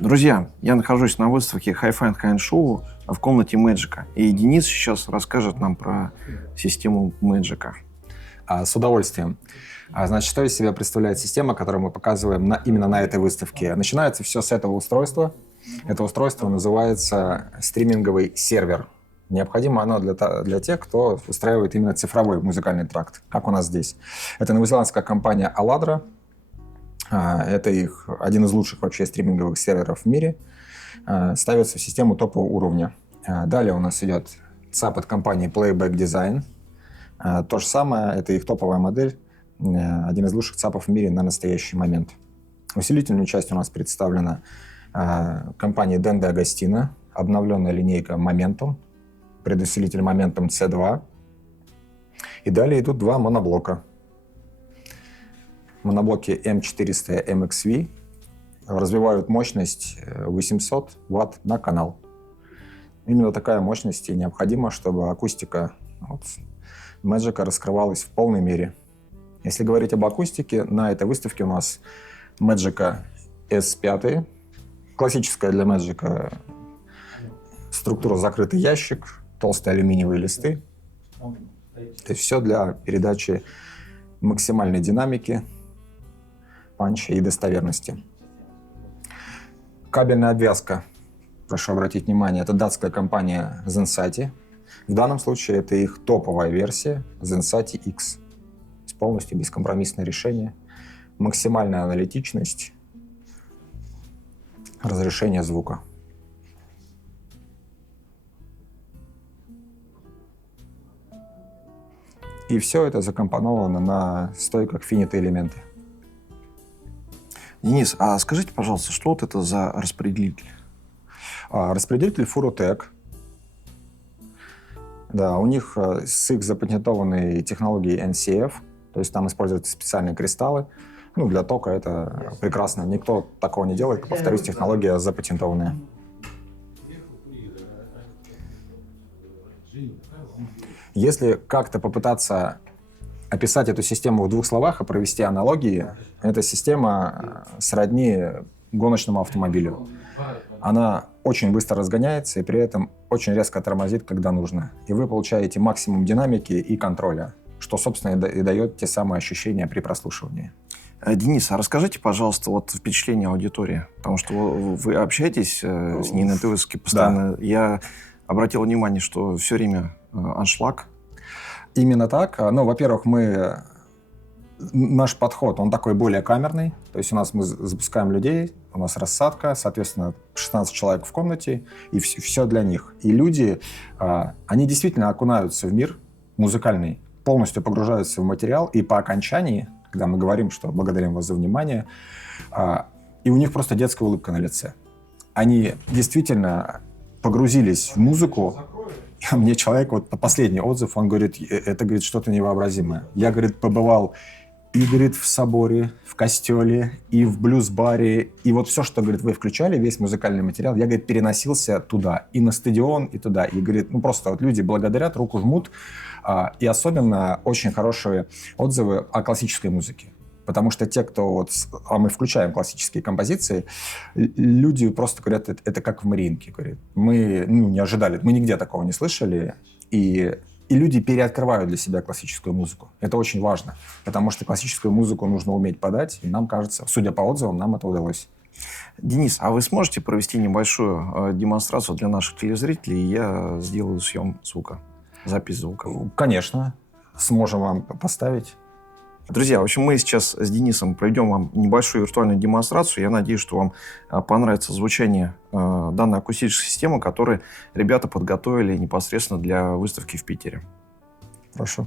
Друзья, я нахожусь на выставке Hi-Fi and Show в комнате Magico. И Денис сейчас расскажет нам про систему Magico. С удовольствием. Значит, что из себя представляет система, которую мы показываем именно на этой выставке? Начинается все с этого устройства. Это устройство называется стриминговый сервер. Необходимо оно для тех, кто устраивает именно цифровой музыкальный тракт, как у нас здесь. Это новозеландская компания Oladra. Это их один из лучших вообще стриминговых серверов в мире. Ставится в систему топового уровня. Далее у нас идет ЦАП от компании Playback Design. То же самое, это их топовая модель, один из лучших ЦАПов в мире на настоящий момент. Усилительную часть у нас представлена компанией Dende Agostino, обновленная линейка Momentum, предусилитель Momentum C2. И далее идут два моноблока. Моноблоки M400 MXV развивают мощность 800 Вт на канал. Именно такая мощность и необходима, чтобы акустика Magico раскрывалась в полной мере. Если говорить об акустике, на этой выставке у нас Magico S5, классическая для Magico структура закрытый ящик, толстые алюминиевые листы. То есть все для передачи максимальной динамики, панча и достоверности. Кабельная обвязка, прошу обратить внимание, это датская компания Zensati. В данном случае это их топовая версия Zensati X. Полностью бескомпромиссное решение, максимальная аналитичность, разрешение звука. И все это закомпоновано на стойках финитые элементы. Денис, а скажите, пожалуйста, что вот это за распределитель? Распределитель Furutec. Да, у них с их запатентованной технологией NCF, то есть там используются специальные кристаллы. Для тока это прекрасно. Никто такого не делает. Повторюсь, технология запатентованная. Если как-то попытаться описать эту систему в двух словах и провести аналогии, эта система сродни гоночному автомобилю. Она очень быстро разгоняется и при этом очень резко тормозит, когда нужно. И вы получаете максимум динамики и контроля, что, собственно, и дает те самые ощущения при прослушивании. Денис, а расскажите, пожалуйста, впечатление аудитории, потому что вы общаетесь с ней на этой выставке постоянно. Да. Я обратил внимание, что все время аншлаг. Именно так. Во-первых, наш подход, он такой более камерный. То есть у нас мы запускаем людей, у нас рассадка, соответственно, 16 человек в комнате, и все для них. И люди, они действительно окунаются в мир музыкальный, полностью погружаются в материал, и по окончании, когда мы говорим, что благодарим вас за внимание, и у них просто детская улыбка на лице. Они действительно погрузились в музыку. А мне человек, последний отзыв, он говорит, это, говорит, что-то невообразимое. Я, говорит, побывал и, говорит, в соборе, в костеле, и в блюз-баре, и все, что, говорит, вы включали, весь музыкальный материал, я, говорит, переносился туда, и на стадион, и туда. И, говорит, просто люди благодарят, руку жмут, и особенно очень хорошие отзывы о классической музыке. Потому что те, кто мы включаем классические композиции, люди просто говорят, это как в Мариинке. Говорят. Мы не ожидали, мы нигде такого не слышали. И люди переоткрывают для себя классическую музыку. Это очень важно, потому что классическую музыку нужно уметь подать. И нам кажется, судя по отзывам, нам это удалось. Денис, а вы сможете провести небольшую демонстрацию для наших телезрителей, и я сделаю звука, запись звука? Конечно, сможем вам поставить. Друзья, в общем, мы сейчас с Денисом проведем вам небольшую виртуальную демонстрацию. Я надеюсь, что вам понравится звучание данной акустической системы, которую ребята подготовили непосредственно для выставки в Питере. Прошу.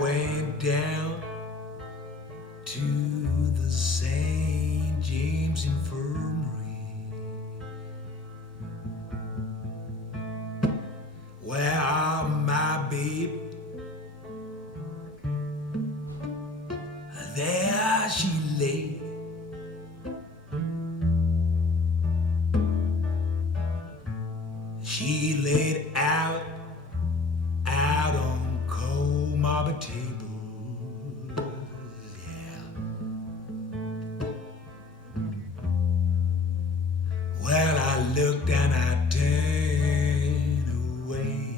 went down to the St. James Infirmary, where my babe, there she lay. She laid out on cold marble tables, yeah. Well, I looked and I turned away.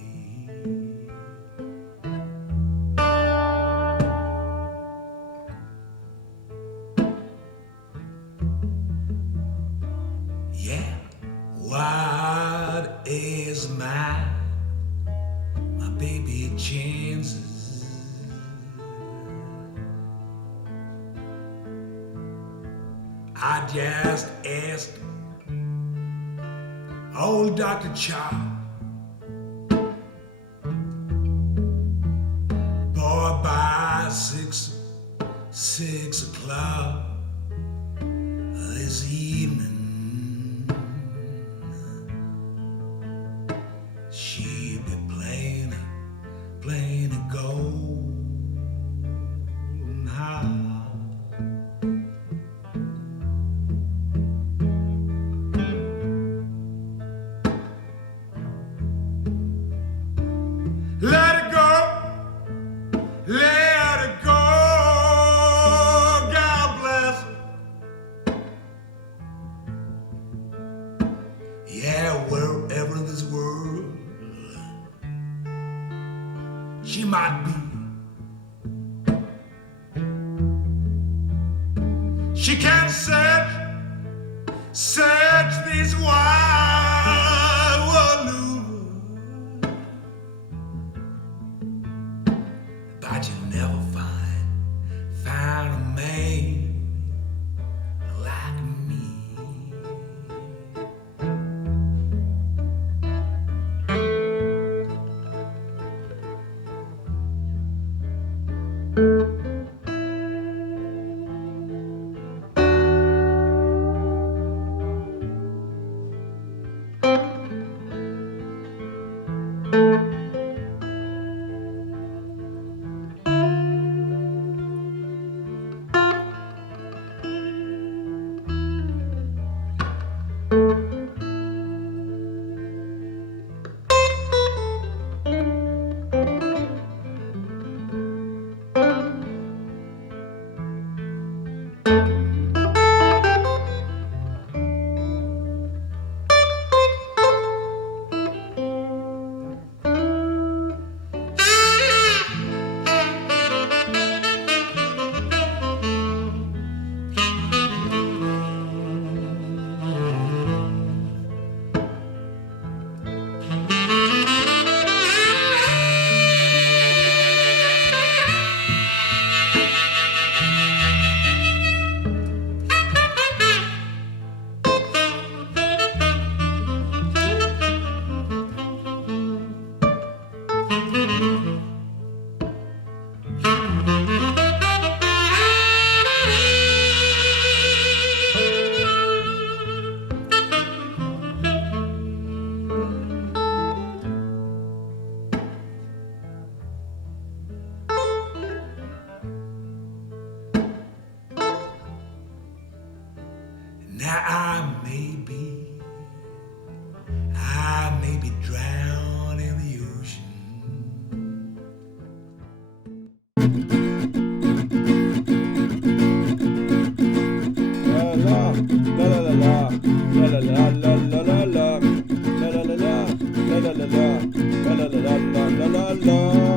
Yeah, what is my baby chances? I just asked old Dr. Chow, boy, by 6 o'clock this evening, she'll be playing a golden harp. Let it go, let it go, God bless her. Yeah, wherever in this world she might be, she can search this wide world over, but you'll never find a man like me. Now I may be drowned in the ocean. La la la la la la la la la la la la la la la la la.